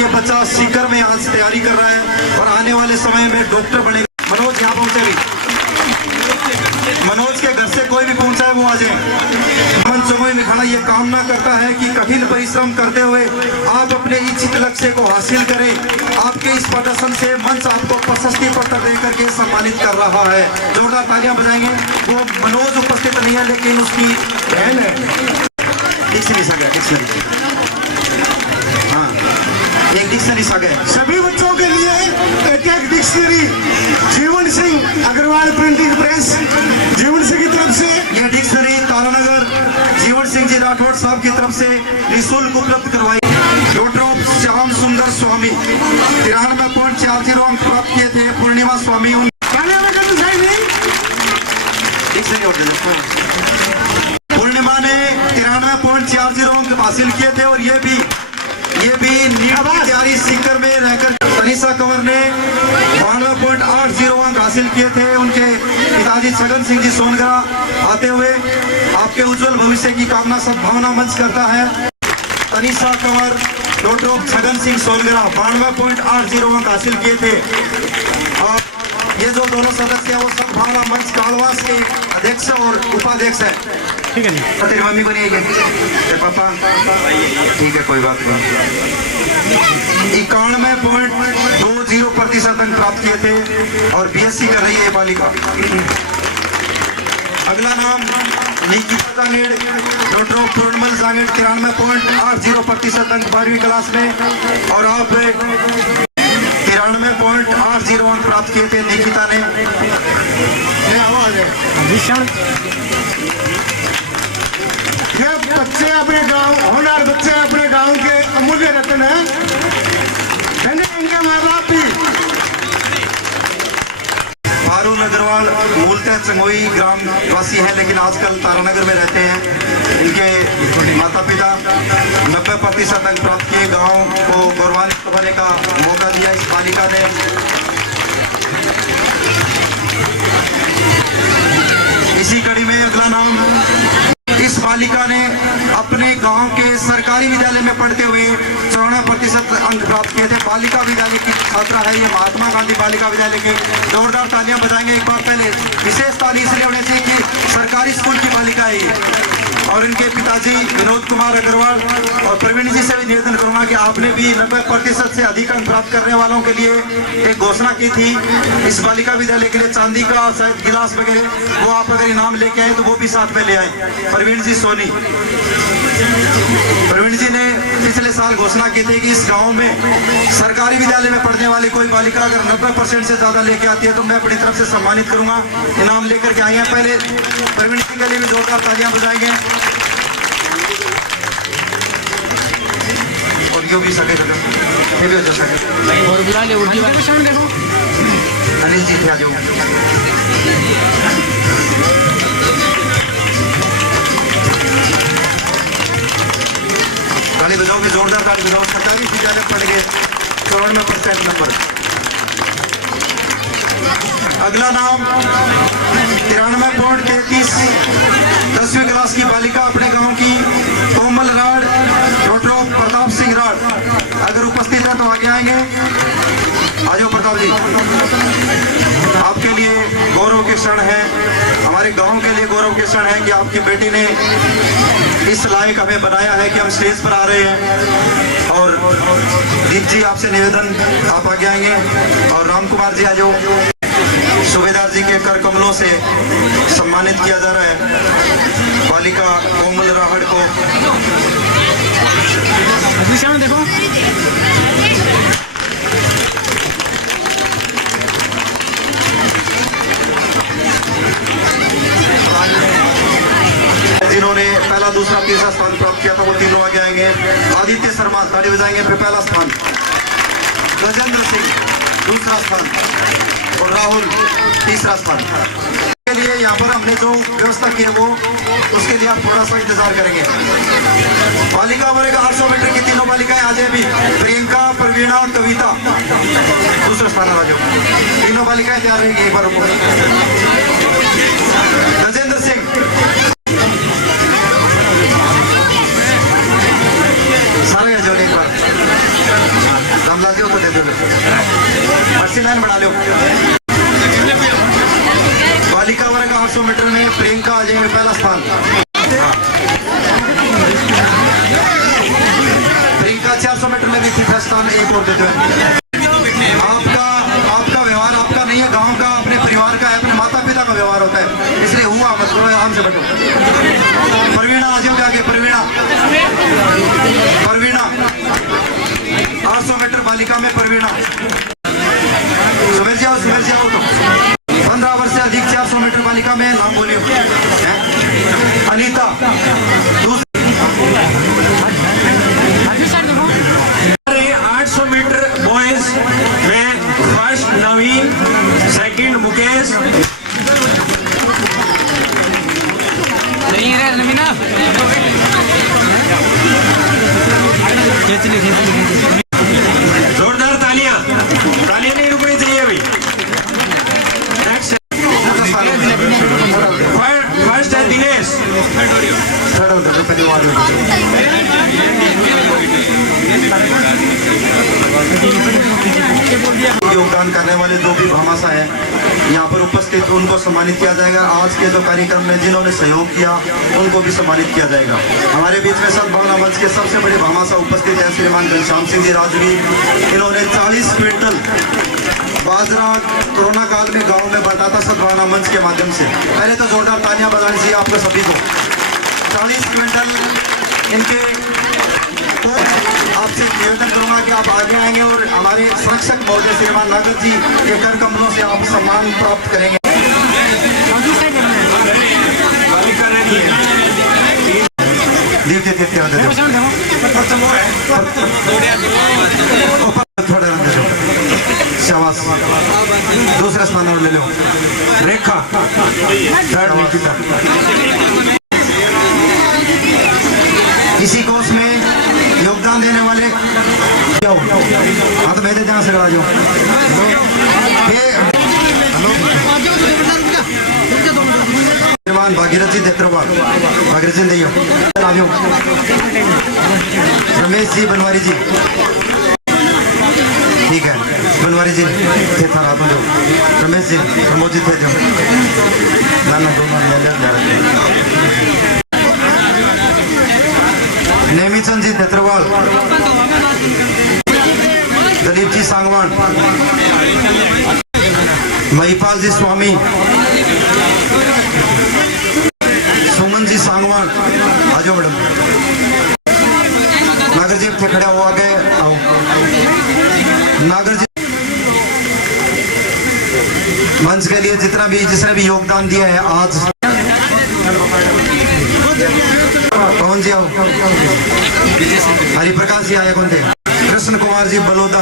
ये बच्चा सीकर में यहाँ से तैयारी कर रहा है और आने वाले समय में डॉक्टर बनेगा। मनोज यहाँ पहुंचे भी, मनोज के घर से कोई भी पहुंचा है वो आ जाए। मन चमोई में खड़ा ये कामना करता है कि कठिन परिश्रम करते हुए आप अपने इच्छित लक्ष्य को हासिल करें। आपके इस प्रदर्शन से मंच आपको प्रशस्ति पत्र दे करके सम्मानित कर रहा है। जोरदार तालियां बजाएंगे। वो मनोज उपस्थित नहीं है लेकिन उसकी बहन है। डिक्शनरी सा गया, डिक्शनरी, हाँ एक डिक्शनरी सा गया। सभी बच्चों के लिए एक dictionary Jeevan Singh Agarwal printing press Jeevan Singh की तरफ से यह डिक्शनरी तारानगर जीवन सिंह जी राठौड़ साहब की तरफ से निःशुल्क उपलब्ध करवाई। डॉक्टर ऑफ श्याम सुंदर स्वामी 93.40 अंक प्राप्त किए थे। पूर्णिमा स्वामी पूर्णिमा ने 93.40 अंक हासिल किए थे और ये भी नीट की तैयारी सीकर में रहकर। तनिषा कंवर ने 92.80 अंक हासिल किए थे। उनके पिताजी छगन सिंह जी सोनगरा आते हुए आपके उज्जवल भविष्य की कामना सद्भावना मंच करता है। तनिषा कंवर डॉक्टर छगन सिंह सोनगरा 92.80 अंक हासिल किए थे। और ये जो दोनों सदस्य है वो सद्भावना मंच कालवास के अध्यक्ष और उपाध्यक्ष है। ठीक है जी। तेरी मम्मी को नहीं है तेरे पापा? ठीक है, कोई बात नहीं। 91.20% अंक प्राप्त किए थे और बीएससी कर रही है ये बालिका। अगला नाम निकिता जांगेड़ डॉक्टर ऑफ पूर्णमल जांगेड़ 93.80% अंक 12वीं क्लास में और आप 93.80 अंक प्राप्त किए थे निकिता ने। आवाज है ये बच्चे अपने गांव होनहार बच्चे अपने गांव के अमूल्य रत्न है। इनके माँ बाप भी हारून अग्रवाल मूलतः चंगोई ग्राम वासी है लेकिन आजकल तारानगर में रहते हैं। इनके माता पिता 90% अंक प्राप्त किए। गांव को गौरवान्वित करने का मौका दिया इस बालिका ने। इसी कड़ी में अगला नाम इस बालिका ने अपने गांव के सरकारी विद्यालय में पढ़ते हुए 54% अंक प्राप्त किए थे। बालिका विद्यालय की छात्रा है ये, महात्मा गांधी बालिका विद्यालय के। जोरदार तालियां बजाएंगे एक बार। पहले विशेष ताली इसलिए होनी चाहिए कि सरकारी स्कूल की बालिका है ये। और इनके पिताजी विनोद कुमार अग्रवाल और प्रवीण जी से भी निवेदन करूंगा कि आपने भी 90% से अधिक अंक प्राप्त करने वालों के लिए एक घोषणा की थी इस बालिका विद्यालय के लिए। चांदी का शायद गिलास वगैरह वो आप अगर इनाम लेके आए तो वो भी साथ में ले आए। प्रवीण जी सोनी, प्रवीण जी ने पिछले साल घोषणा की थी कि इस गांव में सरकारी विद्यालय में पढ़ने वाली कोई बालिका अगर 90% से ज्यादा लेके आती है तो मैं अपनी तरफ से सम्मानित करूंगा। इनाम लेकर के आई हैं। पहले प्रवीण जी के लिए भी जोरदार तालियां बजाएंगे। और यो भी सके ये भी हो सके और बुला ले उनकी बात देखो। अनिल जी थे आ जाओ। ताली बजाओ भी जोरदार ताली बजाओ। सरकारी विद्यालय पढ़ गए 94% नंबर। अगला नाम 93.33 10वीं क्लास की बालिका अपने गांव की कोमल राड डॉक्टर ऑफ प्रताप सिंह राड अगर उपस्थित है तो आगे आएंगे। आ जाओ प्रताप जी। आपके लिए गौरव के क्षण है, हमारे गांव के लिए गौरव के क्षण है कि आपकी बेटी ने इस लायक हमें बनाया है कि हम स्टेज पर आ रहे हैं। और दीप जी आपसे निवेदन आप आगे आएंगे और राम कुमार जी आ जाओ। सूबेदार जी के कर कमलों से सम्मानित किया जा रहा है बालिका कोमल राहड़ को। देखो जिन्होंने पहला दूसरा तीसरा स्थान प्राप्त किया था वो तीनों आगे आएंगे। आदित्य शर्मा ताली बजाएंगे फिर पहला स्थान, गजेंद्र सिंह दूसरा स्थान और राहुल तीसरा स्थान। के लिए यहाँ पर हमने जो व्यवस्था की है वो उसके लिए आप थोड़ा सा इंतजार करेंगे। बालिका वर्ग 800 मीटर की तीनों बालिकाएं आ जाए भी। प्रियंका, प्रवीणा और कविता दूसरा स्थान आ जाओ। तीनों बालिकाएं तैयार रहेंगी एक बार। गजेंद्र सिंह, सारे आ जाओ एक बार। रामलाल जी को दे दो, अस्सी लाइन बढ़ा लो। बालिका वर्ग 800 मीटर में प्रियंका अजय में पहला स्थान। प्रियंका 400 मीटर में भी तीसरा स्थान, एक और देते हैं। आपका व्यवहार आपका नहीं है, गांव का, अपने परिवार का है, अपने माता पिता का व्यवहार होता है, इसलिए हुआ मत करो, आराम से बैठो। परवीणा आ जाओगे आगे, परवीणा 800 मीटर बालिका में परवीणा। सुबह जाओ तो 15 वर्ष से अधिक 400 मीटर बालिका में नाम बोलियो। अनीता 800 मीटर बॉयज में फर्स्ट नवीन, सेकंड मुकेश। जोरदार तालियां नहीं रुकनी चाहिए भाई। नेक्स्ट फर्स्ट है दिनेश। योगदान करने वाले जो भी भामाशा है यहाँ पर उपस्थित, उनको सम्मानित किया जाएगा। आज के जो कार्यक्रम में जिन्होंने सहयोग किया उनको भी सम्मानित किया जाएगा। हमारे बीच में सद्भावना मंच के सबसे बड़े भामाशा उपस्थित है श्रीमान घनश्याम सिंह जी राजवी। इन्होंने 40 क्विंटल बाजरा कोरोना काल में गांव में बांटा था सद्भावना मंच के माध्यम से। पहले तो जोरदार तालियां बजानी चाहिए आपको सभी को। 40 क्विंटल इनके तो आपसे निवेदन करूंगा कि आप आगे आएंगे और हमारे संरक्षक महोदय श्रीमान नागर जी के कर कमलों से आप सम्मान प्राप्त करेंगे। शाबाश, दूसरा स्थान और ले लो। रेखा थर्ड निकिता। इसी कोर्स में योगदान देने वाले हाँ तो मैं जहाँ से करा जाओ। श्रीमान भागीरथ जी देत्रवाल, भागीरथ जी दैयो रमेश जी बनवारी जी, ठीक है बनवारी जी थे था रातों जो रमेश जी प्रमोद जी थे जो नाना दोनों नेमीचंद जी देत्रवाल, दलीप जी सांगवान, महिपाल जी स्वामी, सुमन जी सांगवान। आ जाओ मैडम। नागर जी थे खड़े हो, आगे आओ। नागर जी मंच के लिए जिसने भी योगदान दिया है आज। पवन जी आओ। हरिप्रकाश जी आए कौन थे? कृष्ण कुमार जी बलोदा,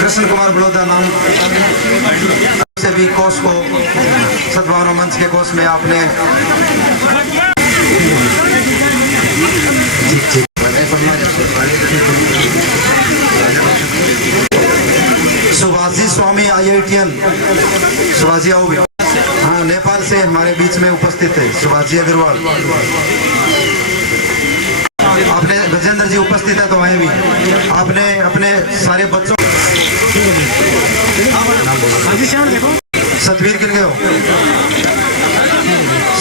कृष्ण कुमार बलोदा नाम से भी कोष को सद्भावना मंच के कोष में आपने सुभाषी स्वामी IITN, सुभाष जी आओ भी। हाँ नेपाल से हमारे बीच में उपस्थित है सुभाष जी अग्रवाल। आपने गजेंद्र जी उपस्थित है तो आए भी। आपने अपने सारे बच्चों सतवीर किन गए हो?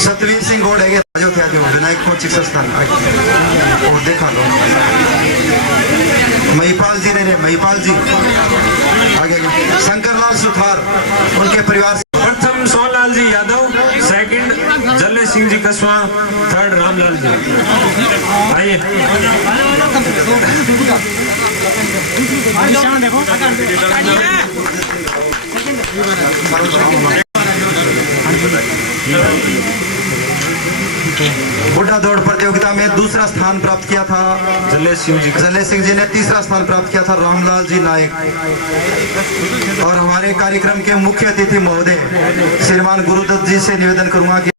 सतवीर सिंह गोड है जो थे जो विनायक कोचिंग संस्थान और देखा लो। महिपाल जी ने महिपाल जी आगे शंकरलाल सुथार, उनके परिवार। प्रथम सोनलाल जी यादव, सेकंड जल्ले सिंह जी कसवा, थर्ड रामलाल जी। आइए बुढ़ा दौड़ प्रतियोगिता में दूसरा स्थान प्राप्त किया था जल्ले सिंह जी ने। तीसरा स्थान प्राप्त किया था रामलाल जी नायक। और हमारे कार्यक्रम के मुख्य अतिथि महोदय श्रीमान गुरुदत्त जी से निवेदन करूंगा कि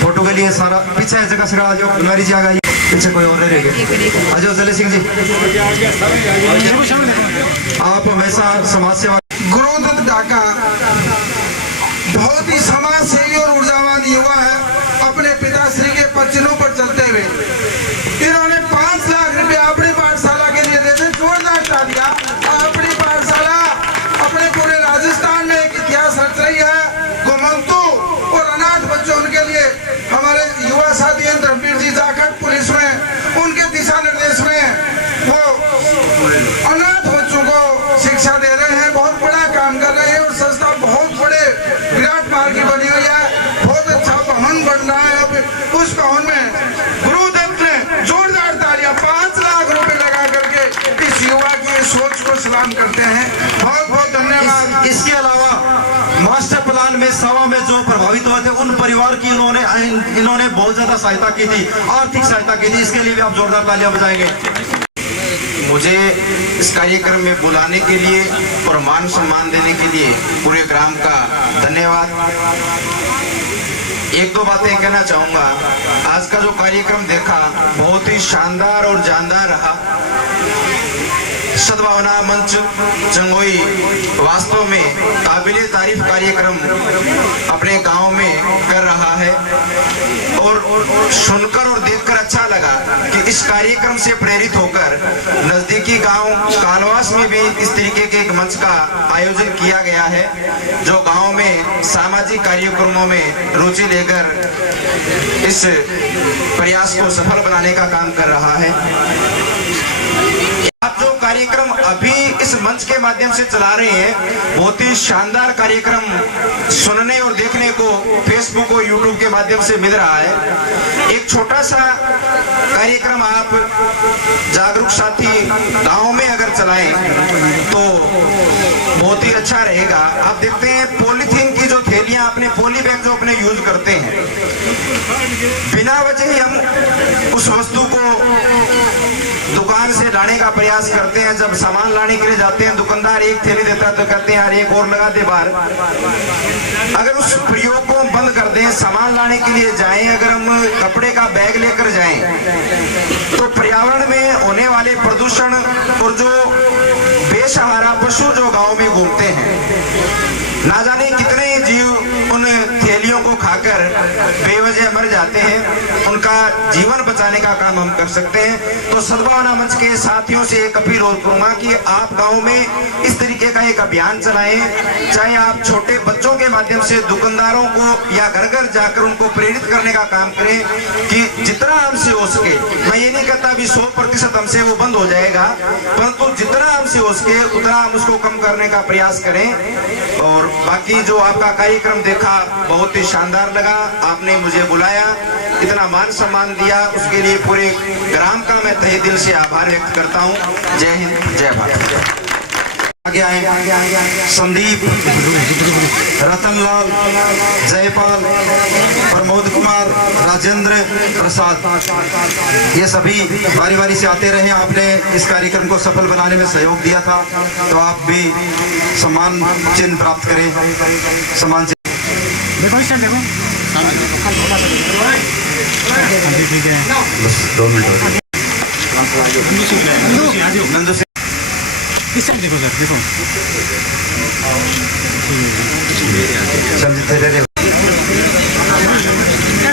फोटो के लिए सारा पीछे जगह से आ जाओ। मेरी जी आ गई पीछे, कोई और रह गए। आ जाओ जल्ले सिंह जी। आप हमेशा समाज सेवा। गुरुदत्त डाका बहुत ही समाज सेवी और ऊर्जावान युवा है। अपने पिताश्री के प्रवचनों पर चलते हुए इन्होंने 5 लाख रुपया अपनी पाठशाला सलाम करते हैं। बहुत बहुत धन्यवाद। इसके अलावा मास्टर प्लान में सवा में जो प्रभावित हुए थे उन परिवार की इन्होंने बहुत ज्यादा सहायता की थी, आर्थिक सहायता की थी। इसके लिए भी आप जोरदार तालियां बजाएंगे। मुझे इस कार्यक्रम में बुलाने के लिए और मान सम्मान देने के लिए पूरे ग्राम का धन्यवाद। एक दो बातें कहना चाहूंगा। आज का जो कार्यक्रम देखा बहुत ही शानदार और जानदार रहा। सद्भावना मंच चंगोई वास्तव में काबिले तारीफ कार्यक्रम अपने गांव में कर रहा है और सुनकर और देखकर अच्छा लगा कि इस कार्यक्रम से प्रेरित होकर नजदीकी गांव कालवास में भी इस तरीके के एक मंच का आयोजन किया गया है, जो गांव में सामाजिक कार्यक्रमों में रुचि लेकर इस प्रयास को सफल बनाने का काम कर रहा है। आप जो कार्यक्रम अभी इस मंच के माध्यम से चला रहे हैं, बहुत ही शानदार कार्यक्रम सुनने और देखने को फेसबुक और यूट्यूब के माध्यम से मिल रहा है। एक छोटा सा कार्यक्रम आप जागरूक साथी गांव में अगर चलाएं तो बहुत ही अच्छा रहेगा। आप देखते हैं पॉलीथीन की जो थैलियां, अपने पॉली बैग जो अपने यूज करते हैं, बिना वजह ही हम उस वस्तु को दुकान से लाने का प्रयास करते हैं। जब सामान लाने के लिए जाते हैं, दुकानदार एक थैली देता है तो कहते हैं यार एक और लगा दे बाहर। अगर उस प्रयोग को हम बंद कर दें, सामान लाने के लिए जाएं, अगर हम कपड़े का बैग लेकर जाएं तो पर्यावरण में होने वाले प्रदूषण और जो बेसहारा पशु जो गांव में घूमते हैं, ना जाने कितने जीव उन थैलियों को खाकर बेवजह मर जाते हैं। उनका जीवन बचाने का काम हम कर सकते हैं। तो सद्भावना मंच के साथियों से एक अपील और करूंगा कि आप गांव में इस तरीके का एक अभियान चलाएं। चाहे आप छोटे बच्चों के माध्यम से दुकानदारों को या घर घर जाकर उनको प्रेरित करने का काम करें कि जितना हमसे हो सके, मैं ये नहीं कहता अभी 100% हमसे वो बंद हो जाएगा, परंतु जितना हमसे हो सके उतना हम उसको कम करने का प्रयास करें। और बाकी जो आपका कार्यक्रम देखा बहुत ही शानदार लगा। आपने मुझे बुलाया, इतना मान सम्मान दिया, उसके लिए पूरे ग्राम का मैं तहे दिल से आभार व्यक्त करता हूं। जय हिंद, जय भारत। आगे आए संदीप, रतनलाल, जयपाल, प्रमोद कुमार, राजेंद्र प्रसाद, ये सभी बारी बारी से आते रहे। आपने इस कार्यक्रम को सफल बनाने में सहयोग दिया था, तो आप भी सम्मान चिन्ह प्राप्त करें। सम्मान चिन्ह देखो इस देखो बस 2 मिनट नंदू से इस साइड देखो सर, देखो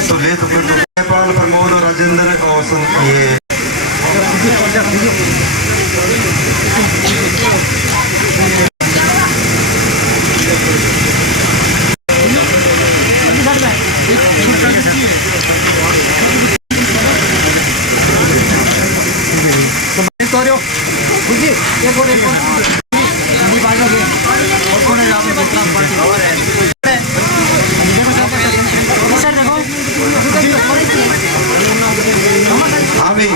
तो ले तो फिर तो नेपाल, प्रमोद और राजेंद्र और ये हाँ भाई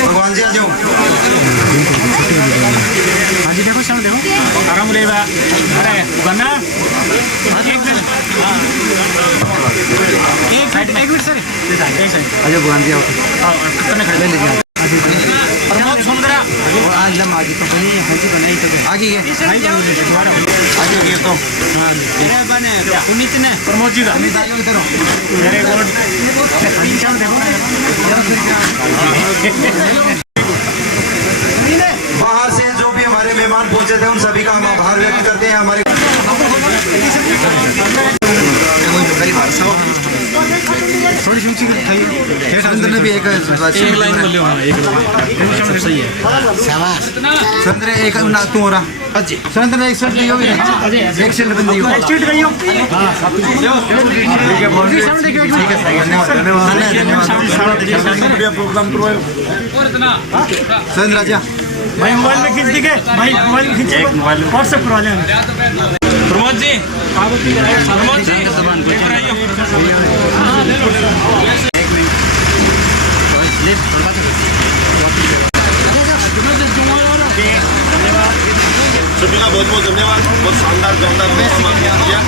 भगवान जी आ जाओ। हाँ जी देखो सामने देखो आराम रहेगा। अरे गन्ना एक मिनट सर, एक साइड अजय भगवान जी आओ कने खड़े ले लीजिए। प्रमोद सुंदरा और आज लम आगे तो बनी हंसी बनाई तो आगे ये आगे ये तो मेरा बने पुनीत ने प्रमोद जी का इधर वेरी गुड। बाहर से जो भी हमारे मेहमान पहुंचे थे उन सभी का हम आभार व्यक्त करते हैं। हमारे थोड़ी सी ऊंची सुरेंद्र ने भी एक लाइन बोलियो। हाँ एक सही है, शाबाश सुरेंद्र। एक ना तू हो रहा सुरेंद्र ने एक सेट दियो भी एक सेट बंद दियो एक सेट गइयो। हां सामने देखिए। ठीक है सही है, धन्यवाद। बढ़िया प्रोग्राम करवाओ सुरेंद्र राजा भाई। मोबाइल में खींच दीजिए भाई, मोबाइल में खींचिए, व्हाट्सएप करवा लेंगे। प्रमोद जी इधर आइयो। सभी का बहुत बहुत धन्यवाद। बहुत शानदार प्रोग्राम आपने किया।